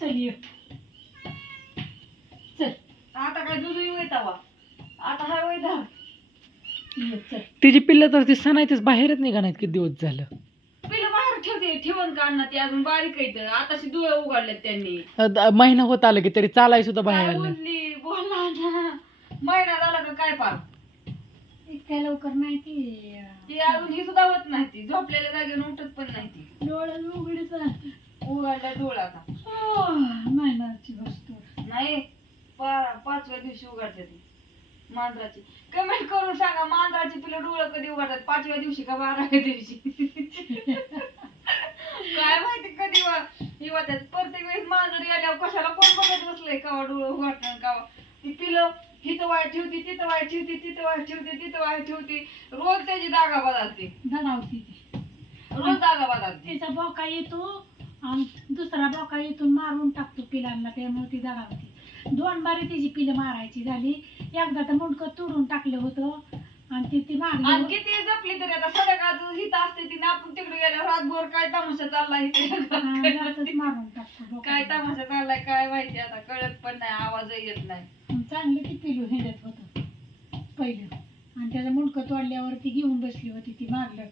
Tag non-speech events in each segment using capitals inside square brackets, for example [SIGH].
चल ये. चल. आता काय दूध येतावा आता हा वय ये चल. तिची पिल्लं तर ती सणायतच बाहेरच निघा नाहीत किती दिवस झालं. पिलं बाहेर ठेवते ठेवून काढणार ते अजून बारीक आहे आताशी डोळे उघडलेत त्यांनी. महिना होत आलं की तरी चालाय सुद्धा बाहेर काय आलं बोलली? बोला ना. महिना झाला का काय पार? इतक्या लवकर नाही ती. ती अजून ही सुद्धा होत नाही ती. झोपलेल्या जागेवर उठत पण नाही ती. डोळे उघडीच उघडला डोळा आता महिन्याची वस्तू नाही पा- पाचव्या दिवशी उघडते ती. मांजराची. कमेंट करून सांगा मांजराची पिलं डोळं कधी उघडतात? पाचव्या दिवशी का बाराव्या दिवशी? काय माहिती कधी हे होत्यात प्रत्येक वेळेस मांजर आल्यावर कशाला कोण बघत बसलंय कवा डोळं उघडणार कवा? ती पिलं हिथं वाईट ठेवती तिथं वाईट ठेवती तिथं वाईट ठेवती तिथं वाईट ठेवती. रोज त्याची जागा बदलते. धडावती ती. रोज जागा बदलते. तिचा बोका येतो आणि दुसरा बोका येतो मारून टाकतो पिलांना त्यामुळे ती धडावती दोन बारी तिची पिलं मारायची झाली. एकदा तर मुंडकं तोडून टाकलं होतं. आणि ती ती आणि मारली किती जपली तरी आता संध्याकाळ हिथं असते ती आपण तिकडे गेल्या रातभर काय तमाशा चाललाय इथे? मारून टाकतो. काय तमाशा चाललाय काय माहिती आता. कळत पण नाही आवाज येत नाही. चांगलं ती पिलू हिंडत होतं. पहिलं. आणि त्याचं मुंडकं तोडल्यावर ती घेऊन बसली होती ती मारलं.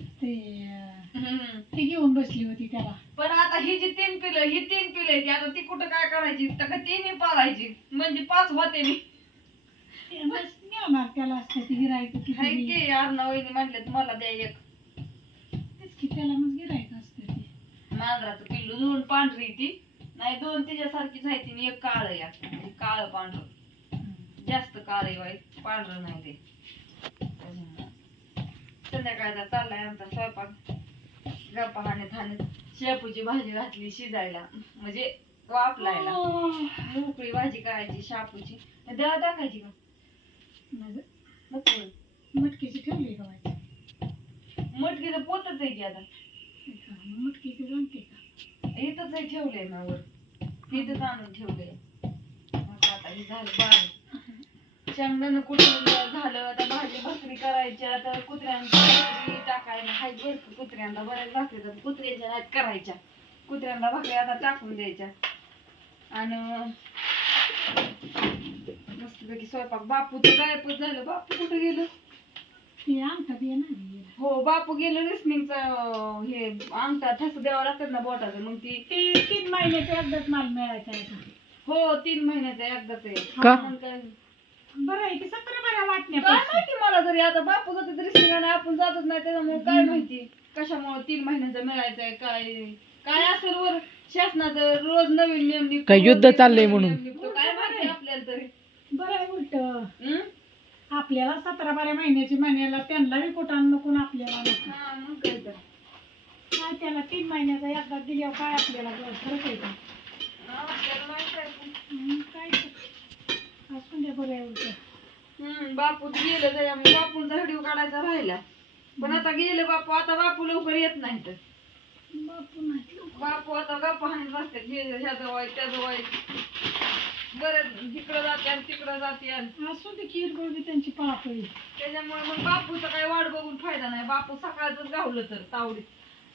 ते अं, हम्म. ती घेऊन बसली होती त्याला. पण आता ही जी तीन पिलं ही तीन पिलं आहेत आता ती कुठं काय करायची? तर का तिन्ही पाळायची? म्हणजे पाच होते मी. ते त्याला असतं ती गिरायचं हाय की अर्णवईने म्हणलेत मला द्या एक. तेच की त्याला मग गिरायचं असतं ते. मांजराचं पिल्लू जुळून पांढरी ती. नाही दोन तिच्यासारखीच आहे ती एक काळ या. काळ पांढरं. जास्त काळ आहे पांढरं नाही ते. संध्याकाळचा चाललाय आमचा स्वयंपाक. गप्पा हाणत हाणत शेपूची भाजी घातली शिजायला. म्हणजे वापलायला मोकळी भाजी करायची शापूची. डाळ टाकायची का? मटकीची ठेवली का व्हायची मटकीचं पोतच आहे की आता. मटकीची जमते का? इथंच आहे ठेवलंय ना वर. इथंच आणून ठेवलंय. आता हे झालं बारीक शेंगदाणं कुठून झालं? आता भाजी भाकरी करायच्या तर कुत्र्यांची टाकायला. हाय बरं का कुत्र्यांना. बऱ्याच भाकरी तर कुत्र्याच्या नाहीत करायच्या. कुत्र्यांना भाकरी आता टाकून द्यायच्या. आणि मस्तपैकी स्वयंपाक. बापूचं गायबच झालं. बापू कुठं गेलं? ते हो बापू गेलं रिसनिंगचा हे अंगठा ठस द्यावा लागतात ना बोटाचं. मग ती ती तीन महिन्याचा एकदाच माल मिळायचा आहे. हो तीन महिन्याचा एकदाच आहे. का? मग काय? बरं आहे की सतरा बऱ्या काय वाटण्या माहिती मला तरी आता बापू जाते तरी आपण जातच नाही त्याच्यामुळे काय माहिती कशामुळे तीन महिन्याचा मिळायचा आहे काय काय असेल वर शासनाचं रोज नवीन नियम निघतो काय युद्ध रोज चाललंय नवीन म्हणून? निघतो. काय माहिती आपल्याला तरी बरं आहे उलट हं? आपल्याला सतरा बारा महिन्याची महिन्याला त्यांना बी कुठं नको ना आपल्याला नको. हा, मग काय तर काय त्याला तीन महिन्याचा एकदा दिल्यावर काय आपल्याला फरक आहे का आपल्याला माहीत आहे. हं, काय तर. असून द्या बरं आहे उलट हम्म बापू गेलं मग बापूंचा व्हिडिओ काढायचा राहिला. पण आता गेले बापू आता बापू लवकर येत नाही तर बापू नाही बापू आता गप्पा हाणत असते ह्याचं वाईट त्याचं वाईट बरं इकडं जाते आणि तिकडं जाते असू दे किरकोळ बी त्यांची पापळी त्याच्यामुळे मग बापूचं काही वाट बघून फायदा नाही. बापू सकाळच गावलं तर तावडीत.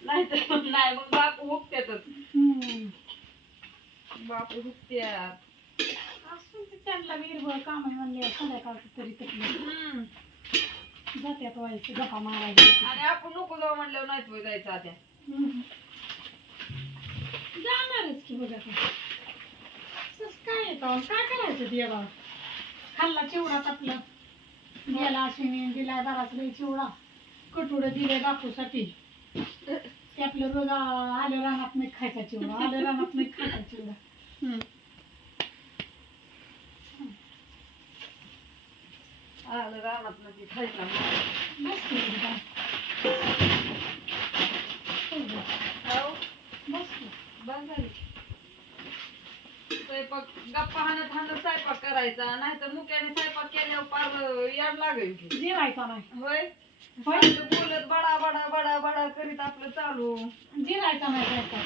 नाही तर नाही मग बापू हुकत्यातच. हं. बापू हुकत्यात. त्यांना वीरभर काम म्हणले संध्याकाळचं तरी तकलीफ हम्म. जात्यात व्हायचं गप्पा मारायचं आणि आपण नको जाऊ म्हणल्यावर नाही तो जायचं आता हम्म. जाणारच की बघा आता. तसं काय येतं काय करायचं देवा खाल्ला चिवडा आपला गेला अश्विनी दिलाय बराच लई चिवडा. कटुड दिले बापूसाठी. ते आपलं रोज आ- आलं रानात नाही खायचा चिवडा आलं रानात नाही खायचा चिवडा. आलं रानात म्हणजे खायचा बस की एकदा. हो स्वयंपाक गप्पा हाणत हाणत स्वयंपाक करायचा नाही तर मुक्याने स्वयंपाक केल्यावर पार याड लागेल की जिरायचा नाही होय होय. सारखं बोलत बडा बडा बडा बडा करीत आपलं चालू जिरायचा नाही स्वयंपाक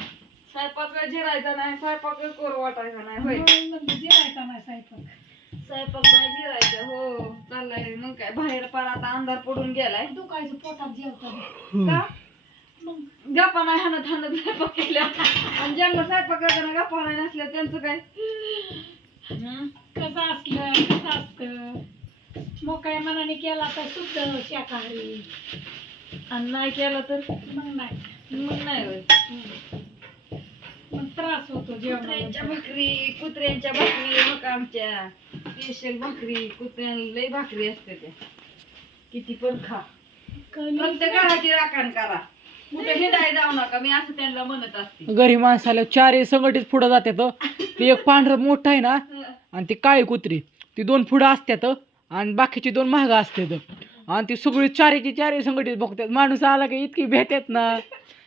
स्वयंपाक जिरायचा नाही स्वयंपाक कोर वाटायचा नाही होय होय, म्हणलं जिरायचा नाही स्वयंपाक स्वयंपाक नाही जिरायचं हो. चाललंय मग काय? बाहेर पार आता अंधार पडून गेलाय. दुखायचं पोटात हम्म. का? मग? गप्पा नाही हाणत हाणत स्वयंपाक केल्या आणि ज्यांना स्वयंपाक करताना गप्पा नाही नसल्या त्यांचं काय? कसं असलं कसं असतं? मोकळ्या मनाने केला तर शुद्ध शाकाहारी. आणि नाही केलं तर मग नाही. मग नाही होय. मग त्रास होतो कुत्र्यांच्या जेवणाचा भाकरी कुत्र्यांच्या भाकरी मग आमच्या. स्पेशल भाकरी कुत्र्यांना लय भाकरी असते त्या किती पण खा. फक्त घराची राखण करा. कुठे हिंडाय जाऊ नका मी असं त्यांना म्हणत असते. घरी माणसाला चार संघटित पुढं जात्यात ते एक पांढरं मोठं आहे ना [LAUGHS] आणि ती काळी कुत्री. ती दोन पुढं असतात आणि बाकीची दोन महाग असतात आणि ती सगळी चारीची चारी संघटित बघतात माणूस आला की इतकी भेटतात ना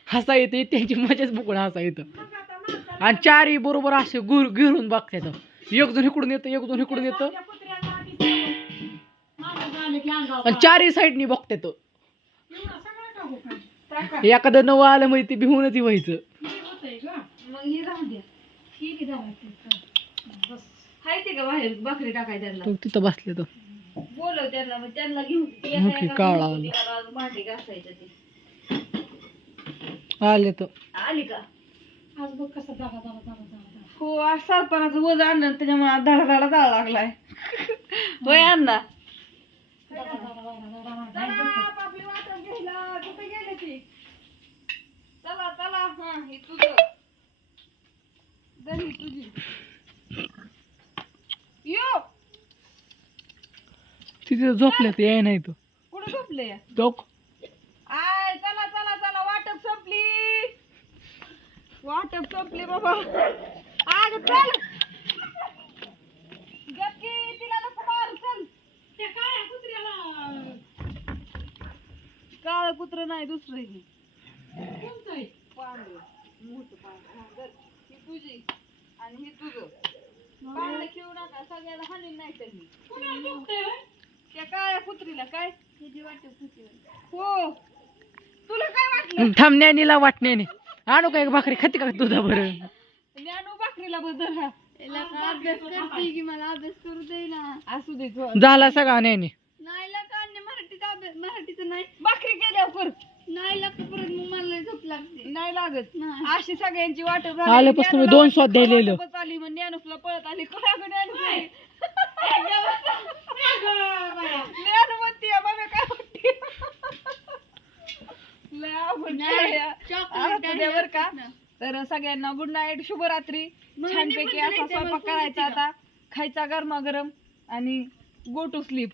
हसा येतं त्यांची मजाच बघून हसा येतं. आणि चारी बरोबर असे गुर गिरून बघतात एक जण इकडून येतं एक जण इकडून येतं. आणि चारी साईडनी बघतात टाका. एखादं नवं आलं म्हणजे ते भिवूनच व्हायचं. मग राहू द्या. हाय ते का बाहेर भाकरी टाकाय त्यांना? तो तिथं बसले तर बोलव त्यांना मग त्यांना घेऊन ते घासायचं ते. आले तर आली का? आज बघ कसं हो आज सरपणाचं वज आणलं त्याच्यामुळे आज धडा धडा जाळा लागलाय. होय अण्णा? ती चला चला हा हे तुझं दही तुझी यो तिथे झोपले तर याय नाही तो. कुठे झोपले? झोप. आय चला चला चला वाटप संपली. वाटप संपली बाबा. आग चल. गपकी तिला नको मारू चल. त्या काय कुत्र्याला. काळ कुत्र नाही दुसरं ही. कोणतं आहे? पांढरं. मोठं पांढरं. हा, धर. ही तुझी. आणि ही तुझं. पांढरं खेळू नका सगळ्याला हानी नाही त्यांनी. कोणाला दुखतंय होय? त्या काळ्या कुत्रीला काय? हो तुला काय वाटलं? थांबण्यानीला वाटण्याने आणू का एक भाकरी? खाती का तुझा बरं ज्ञानू बदल. हा अभ्यास करते की मला अभ्यास करू दे ना. असू दे झाला सगळा नाही मराठीचा अभ्यास मराठीचं नाही. भाकरी केल्यावर. नाही लागत परत मग मला झोप लागते. नाही लागत. अशी सगळ्यांची वाट मी दोन लिहिलं. आली मग पळत आली. ज्ञानू म्हणते बाबा काय म्हणते लय अवघड आहे. असू दे बरं का? तर सगळ्यांना गुड नाईट शुभरात्री. छानपैकी असा स्वयंपाक करायचा आता खायचा गरमागरम आणि गो टू स्लीप